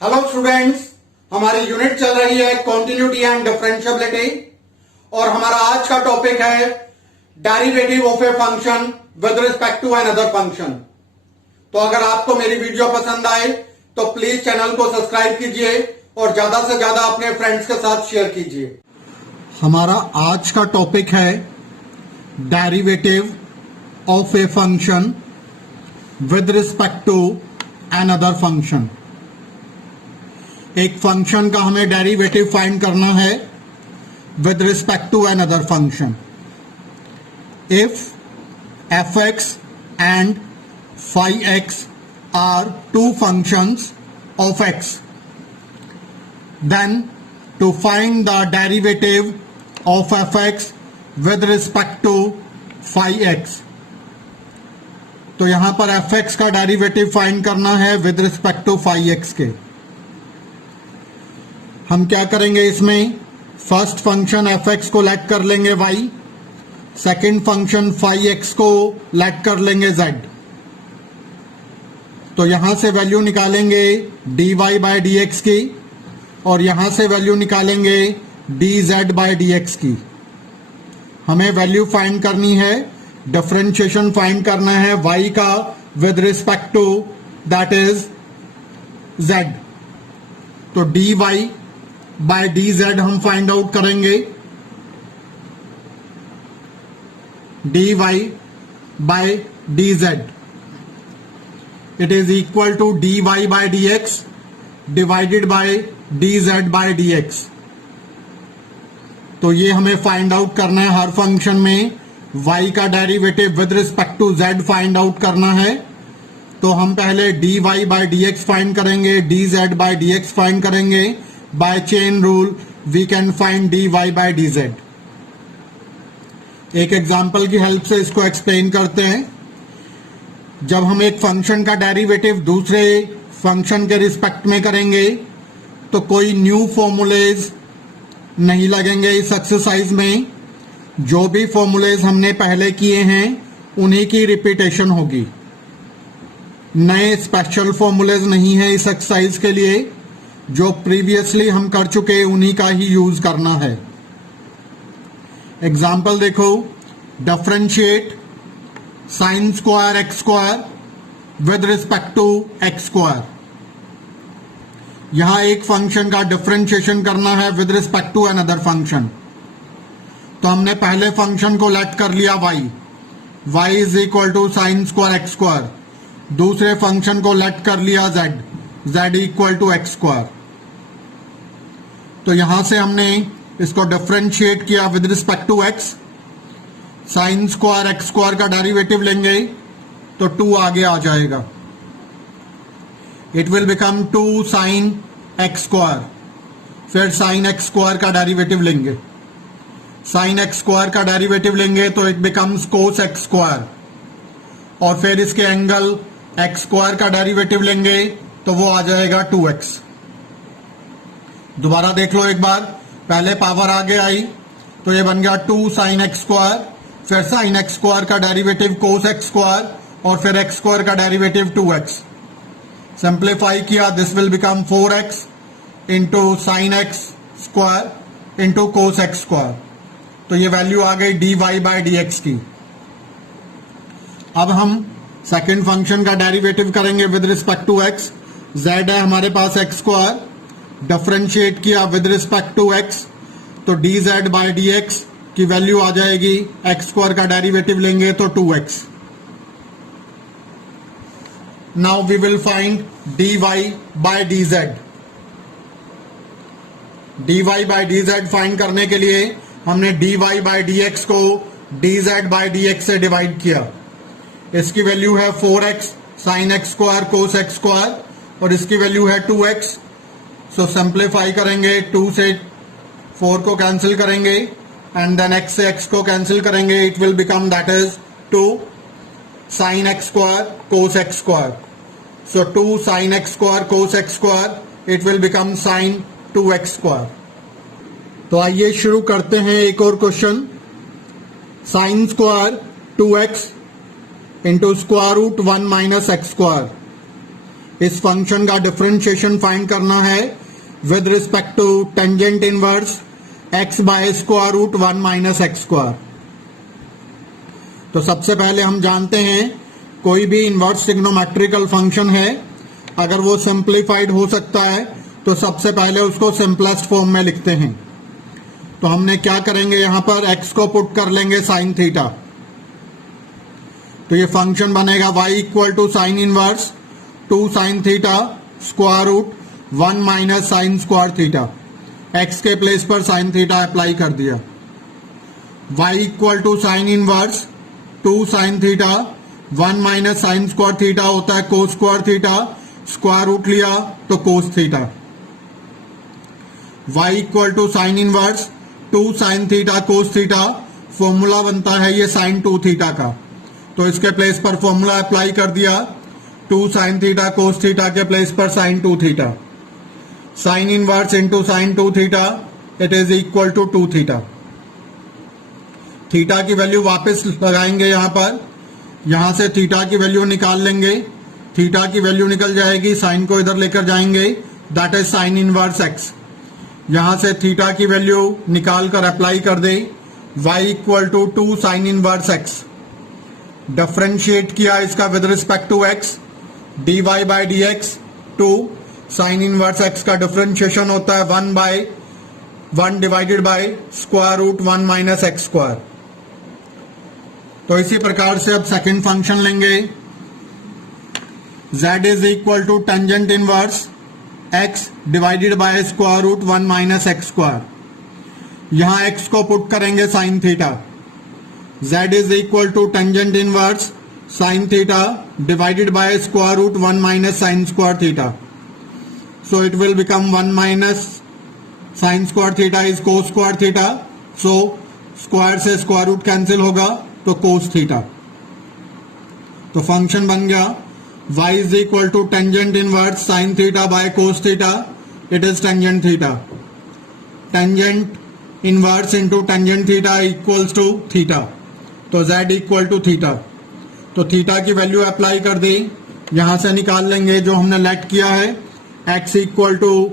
Hello students, हमारी unit चल रही है कॉन्टिन्यूटी एंड डिफरेंशियबिलिटी और हमारा आज का टॉपिक है derivative of a function with respect to another function. तो अगर आपको मेरी वीडियो पसंद आए तो प्लीज चैनल को सब्सक्राइब कीजिए और ज्यादा से ज्यादा अपने फ्रेंड्स के साथ शेयर कीजिए। हमारा आज का टॉपिक है derivative of a function with respect to another function. एक फंक्शन का हमें डेरिवेटिव फाइंड करना है with respect to another function. If f(x) and phi(x) are two functions of x, then to find the derivative of f(x) with respect to phi(x), तो यहां पर f(x) का derivative find करना है विद रिस्पेक्ट टू phi(x) के। हम क्या करेंगे, इसमें फर्स्ट फंक्शन f(x) को लेट कर लेंगे y, सेकंड फंक्शन phi(x) को लेट कर लेंगे z। तो यहां से वैल्यू निकालेंगे dy बाय dx की और यहां से वैल्यू निकालेंगे dz बाय dx की। हमें वैल्यू फाइंड करनी है, डिफरेंशिएशन फाइंड करना है y का with respect to that is z। तो dy बाय dz हम फाइंड आउट करेंगे। dy by dz it is equal to dy by dx divided by dz by dx। तो ये हमें फाइंड आउट करना है, हर फंक्शन में y का derivative with respect to z find out करना है। तो हम पहले dy बाय dx फाइंड करेंगे, dz बाय dx फाइंड करेंगे। By chain rule we can find dy by dz। एक एग्जाम्पल की हेल्प से इसको एक्सप्लेन करते हैं। जब हम एक फंक्शन का डेरिवेटिव दूसरे फंक्शन के रिस्पेक्ट में करेंगे तो कोई न्यू फॉर्मूलेज नहीं लगेंगे इस एक्सरसाइज में। जो भी फॉर्मूलेज हमने पहले किए हैं उन्हीं की रिपीटेशन होगी, नए स्पेशल फॉर्मूलेज नहीं है इस एक्सरसाइज के लिए। जो प्रीवियसली हम कर चुके उन्हीं का ही यूज करना है। एग्जाम्पल देखो, differentiate sine square x square with respect to x square. यहां एक फंक्शन का डिफरेंशिएशन करना है with respect to another function. तो हमने पहले फंक्शन को लेट कर लिया y is equal to sine square x square. दूसरे फंक्शन को लेट कर लिया z equal to x square. तो यहां से हमने इसको डिफरेंशिएट किया with respect to x। Sine square x square का डेरिवेटिव लेंगे तो 2 आगे आ जाएगा। It will become 2 sine x square. फिर साइन एक्स स्क्वायर का डेरिवेटिव लेंगे, साइन एक्स स्क्वायर का डेरिवेटिव लेंगे तो it becomes cos x square. और फिर इसके एंगल एक्स स्क्वायर का डेरिवेटिव लेंगे तो वो आ जाएगा 2x। दोबारा देख लो एक बार, पहले पावर आगे आई तो ये बन गया 2 साइन एक्स स्क्वायर, फिर साइन एक्स स्क्वायर का डेरिवेटिव कोस एक्स स्क्वायर और फिर एक्स स्क्वायर का डेरिवेटिव 2x। सिंप्लीफाई किया, this will become 4x into sine x square into cos x square. तो ये वैल्यू आ गई dy बाय dx की। अब हम सेकेंड फंक्शन का डेरिवेटिव करेंगे with respect to x। z है हमारे पास एक्स स्क्वायर, डिफरेंशिएट किया विद रिस्पेक्ट टू x तो dz बाय dx की वैल्यू आ जाएगी, एक्स स्क्वायर का डेरिवेटिव लेंगे तो 2x। Now we will find dy by dz। dy by dz find करने के लिए हमने dy बाय dx को dz बाय dx से डिवाइड किया। इसकी वैल्यू है 4x sign x square cos x square और इसकी वैल्यू है 2x। सो सिंप्लीफाई करेंगे, 2 से 4 को कैंसिल करेंगे एंड देन x से x को कैंसिल करेंगे। It will become that is 2 sine x square cos x square. So 2 sine x square cos x square it will become sine 2x square. तो आइए शुरू करते हैं एक और question. Sine square 2x into square root 1 minus x square इस function का differentiation find करना है with respect to tangent inverse x bye square root 1 minus x square. तो सबसे पहले हम जानते हैं कोई भी इनवर्स ट्रिग्नोमेट्रिकल फंक्शन है, अगर वो सिंप्लीफाइड हो सकता है तो सबसे पहले उसको सिंपलेस्ट फॉर्म में लिखते हैं। तो हमने क्या करेंगे, यहां पर x को पुट कर लेंगे साइन थीटा। तो ये फंक्शन बनेगा y equal to sine inverse 2 sine theta square root 1 minus sine square theta. x के प्लेस पर साइन थीटा अप्लाई कर दिया। y equal to sine inverse 2 sine theta 1 minus sine square theta होता है cos square theta, square root लिया तो cos theta. y equal to sine inverse 2 sine theta cos theta, formula बनता है ये sign 2 theta का, तो इसके प्लेस पर फॉर्मूला अप्लाई कर दिया। 2 साइन थीटा कोस थीटा के प्लेस पर sine 2 theta, sine inverse into sine 2 theta, it is equal to 2 theta. Theta की वैल्यू वापस लगाएंगे यहां पर, यहां से थीटा की वैल्यू निकाल लेंगे। थीटा की वैल्यू निकल जाएगी, साइन को इधर लेकर जाएंगे, that is sine inverse x. यहां से थीटा की वैल्यू निकाल कर अप्लाई कर दे, y equal to 2 sine inverse x. Differentiate किया इसका with respect to x, dy by d x. 2 sine inverse x का डिफरेंशिएशन होता है 1 divided by square root 1 minus x square. तो इसी प्रकार से अब सेकंड फंक्शन लेंगे, z is equal to tangent inverse x divided by square root 1 minus x square. यहां x को पुट करेंगे sine theta. z is equal to tangent inverse sine theta divided by square root 1 minus sine square theta. So it will become 1 minus sine square theta is cos square theta. So square से square root cancel होगा तो cos theta. तो function बन गया y is equal to tangent inverse sine theta by cos theta, it is tangent theta. Tangent inverse into tangent theta equals to theta, तो z equal to theta. तो theta की value apply कर दी, यहां से निकाल लेंगे जो हमने लेट किया है x equal to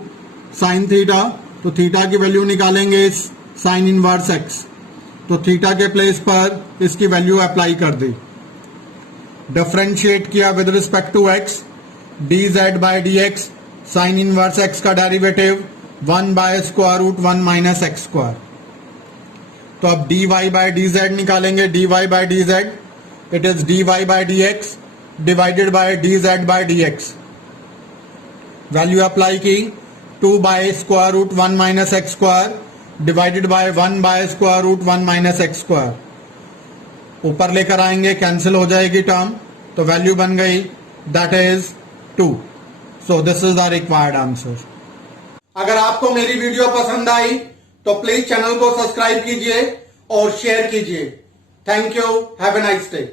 sine theta, तो थीटा की वैल्यू निकालेंगे साइन इनवर्स x। तो थीटा के प्लेस पर इसकी वैल्यू अप्लाई कर दी। डिफरेंशिएट किया with respect to x, dz by dx, sine inverse x का derivative 1 by square root 1 minus x square. तो अब dy बाय dz निकालेंगे, dy by dz, it is dy by dx divided by dz by dx। Value apply की, 2 by square root 1 minus x square divided by 1 by square root 1 minus x square. ऊपर लेकर आएंगे, cancel हो जाएगी term, तो value बन गई that is 2। So this is the required answer. अगर आपको मेरी वीडियो पसंद आई तो प्लीज चैनल को सब्सक्राइब कीजिए और शेयर कीजिए। Thank you, have a nice day.